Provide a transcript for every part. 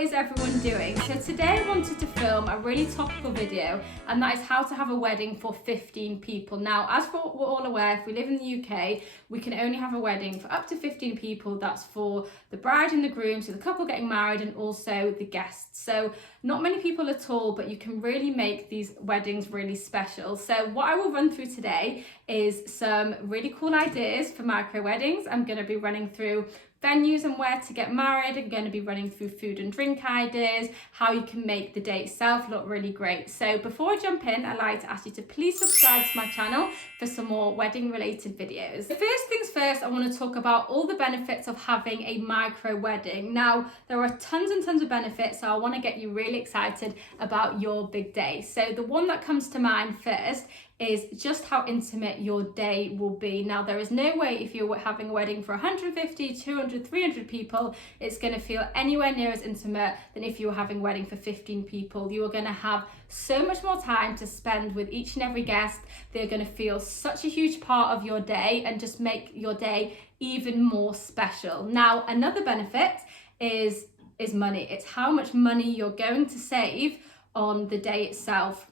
is everyone doing? So today I wanted to film a really topical video, and that is how to have a wedding for 15 people. Now, as we're all aware, if we live in the UK, we can only have a wedding for up to 15 people. That's for the bride and the groom, so the couple getting married, and also the guests. So not many people at all, but you can really make these weddings really special. So what I will run through today is some really cool ideas for micro weddings. I'm going to be running through venues and where to get married. I'm going to be running through food and drink ideas, how you can make the day itself look really great. So before I jump in, I'd like to ask you to please subscribe to my channel for some more wedding related videos. First things first, I want to talk about all the benefits of having a micro wedding. Now, there are tons and tons of benefits, so I want to get you really excited about your big day. So the one that comes to mind first is just how intimate your day will be. Now, there is no way if you're having a wedding for 150, 200, 300 people, it's going to feel anywhere near as intimate than if you were having a wedding for 15 people. You are going to have so much more time to spend with each and every guest. They're going to feel such a huge part of your day and just make your day even more special. Now, another benefit is money. It's how much money you're going to save on the day itself.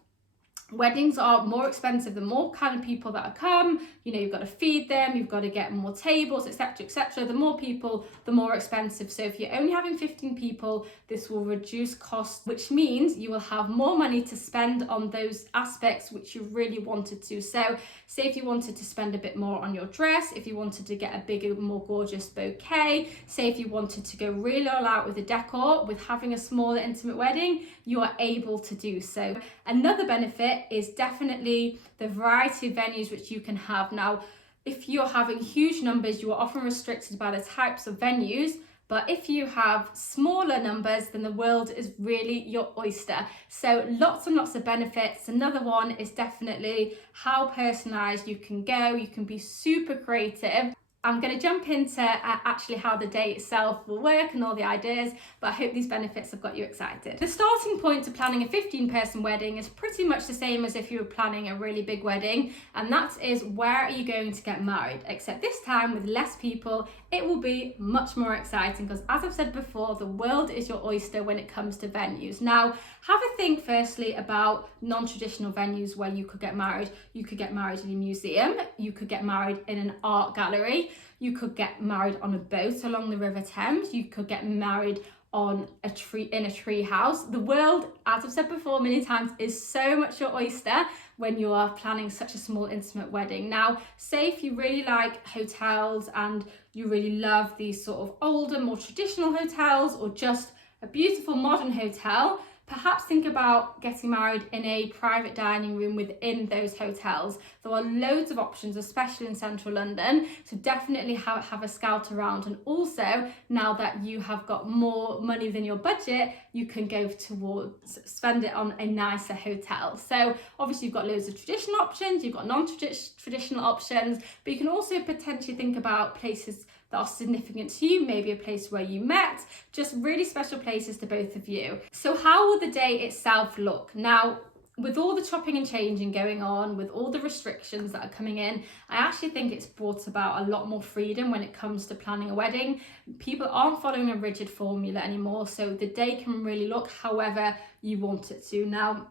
Weddings are more expensive the more kind of people that come. You know, you've got to feed them, you've got to get more tables, etc, etc. The more people, the more expensive. So if you're only having 15 people, this will reduce costs, which means you will have more money to spend on those aspects which you really wanted to. So say if you wanted to spend a bit more on your dress, if you wanted to get a bigger, more gorgeous bouquet, say if you wanted to go really all out with the decor, with having a smaller intimate wedding, you are able to do so. Another benefit is definitely the variety of venues which you can have. Now, if you're having huge numbers, you are often restricted by the types of venues, but if you have smaller numbers, then the world is really your oyster. So lots and lots of benefits. Another one is definitely how personalized you can go. You can be super creative. I'm going to jump into actually how the day itself will work and all the ideas, but I hope these benefits have got you excited. The starting point to planning a 15-person wedding is pretty much the same as if you were planning a really big wedding, and that is where are you going to get married? Except this time with less people, it will be much more exciting because, as I've said before, the world is your oyster when it comes to venues. Now, have a think firstly about non-traditional venues where you could get married. You could get married in a museum, you could get married in an art gallery, you could get married on a boat along the River Thames, you could get married on a tree in a tree house. The world, as I've said before many times, is so much your oyster when you are planning such a small intimate wedding. Now, say if you really like hotels and you really love these sort of older, more traditional hotels, or just a beautiful modern hotel, perhaps think about getting married in a private dining room within those hotels. There are loads of options, especially in central London, so definitely have a scout around. And also, now that you have got more money than your budget, you can go towards spend it on a nicer hotel. So obviously you've got loads of traditional options, you've got non-traditional options, but you can also potentially think about places that are significant to you, maybe a place where you met, just really special places to both of you. So how will the day itself look? Now, with all the chopping and changing going on, with all the restrictions that are coming in, I actually think it's brought about a lot more freedom when it comes to planning a wedding. People aren't following a rigid formula anymore, so the day can really look however you want it to. Now,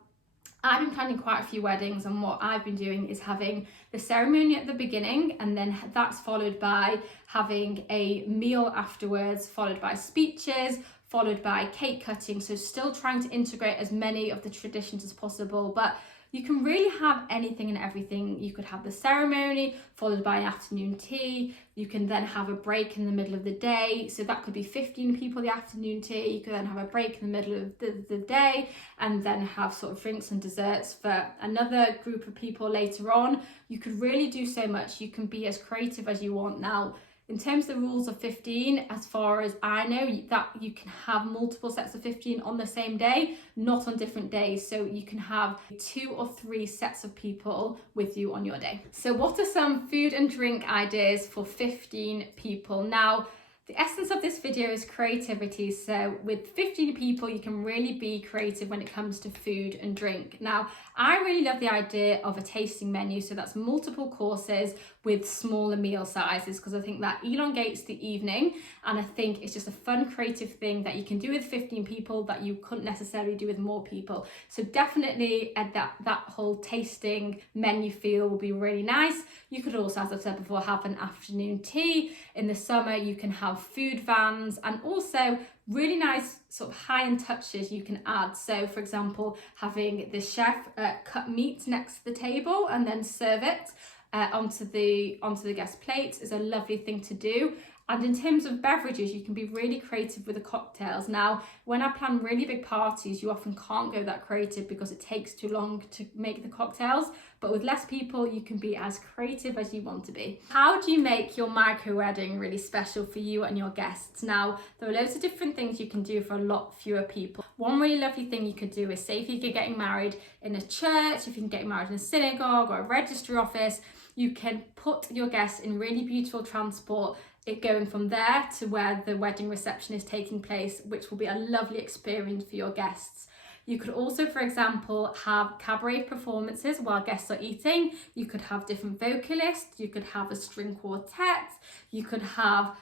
I've been planning quite a few weddings, and what I've been doing is having the ceremony at the beginning, and then that's followed by having a meal afterwards, followed by speeches, followed by cake cutting. So still trying to integrate as many of the traditions as possible, but you can really have anything and everything. You could have the ceremony followed by an afternoon tea. You can then have a break in the middle of the day. So that could be 15 people, the afternoon tea. You could then have a break in the middle of the day and then have sort of drinks and desserts for another group of people later on. You could really do so much. You can be as creative as you want. Now, in terms of the rules of 15, as far as I know, that you can have multiple sets of 15 on the same day, not on different days. So you can have 2 or 3 sets of people with you on your day. So what are some food and drink ideas for 15 people? Now, The essence of this video is creativity. So with 15 people, you can really be creative when it comes to food and drink. Now, I really love the idea of a tasting menu. So that's multiple courses with smaller meal sizes, because I think that elongates the evening. And I think it's just a fun, creative thing that you can do with 15 people that you couldn't necessarily do with more people. So definitely that whole tasting menu feel will be really nice. You could also, as I've said before, have an afternoon tea. In the summer, you can have food vans, and also really nice sort of high-end touches you can add. So for example, having the chef cut meat next to the table and then serve it onto the guest plates is a lovely thing to do. And in terms of beverages, you can be really creative with the cocktails. Now, when I plan really big parties, you often can't go that creative because it takes too long to make the cocktails. But with less people, you can be as creative as you want to be. How do you make your micro wedding really special for you and your guests? Now, there are loads of different things you can do for a lot fewer people. One really lovely thing you could do is, say if you're getting married in a church, if you're getting married in a synagogue or a registry office, you can put your guests in really beautiful transport, going from there to where the wedding reception is taking place, which will be a lovely experience for your guests. You could also, for example, have cabaret performances while guests are eating. You could have different vocalists, you could have a string quartet, you could have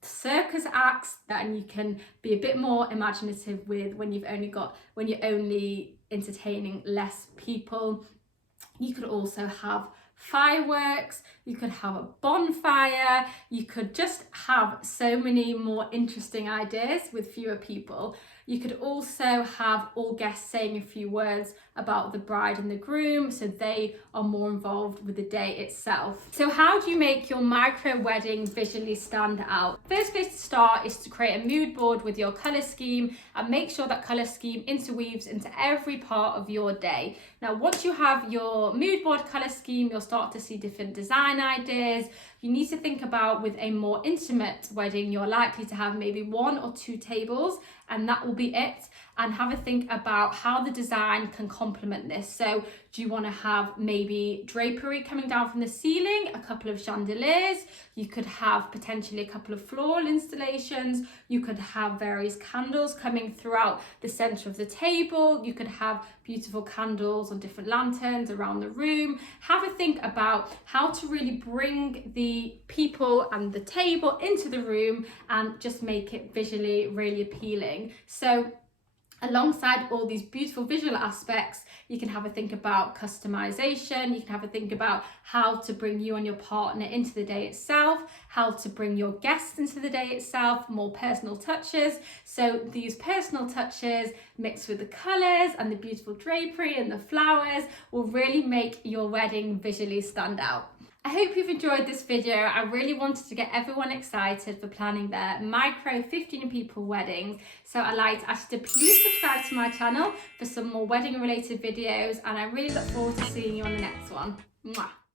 circus acts, and you can be a bit more imaginative with when you're only entertaining less people. You could also have fireworks, you could have a bonfire, you could just have so many more interesting ideas with fewer people. You could also have all guests saying a few words about the bride and the groom, so they are more involved with the day itself. So how do you make your micro wedding visually stand out? First place to start is to create a mood board with your colour scheme, and make sure that colour scheme interweaves into every part of your day. Now, once you have your mood board colour scheme, you'll start to see different design ideas. You need to think about, with a more intimate wedding, you're likely to have maybe 1 or 2 tables, and that will be it. And have a think about how the design can complement this. So do you want to have maybe drapery coming down from the ceiling, a couple of chandeliers? You could have potentially a couple of floral installations. You could have various candles coming throughout the center of the table. You could have beautiful candles on different lanterns around the room. Have a think about how to really bring the people and the table into the room and just make it visually really appealing. So alongside all these beautiful visual aspects, you can have a think about customization. You can have a think about how to bring you and your partner into the day itself, how to bring your guests into the day itself, more personal touches. So these personal touches mixed with the colors and the beautiful drapery and the flowers will really make your wedding visually stand out. I hope you've enjoyed this video. I really wanted to get everyone excited for planning their micro 15 people weddings. So I'd like to ask you to please subscribe to my channel for some more wedding related videos, and I really look forward to seeing you on the next one. Mwah.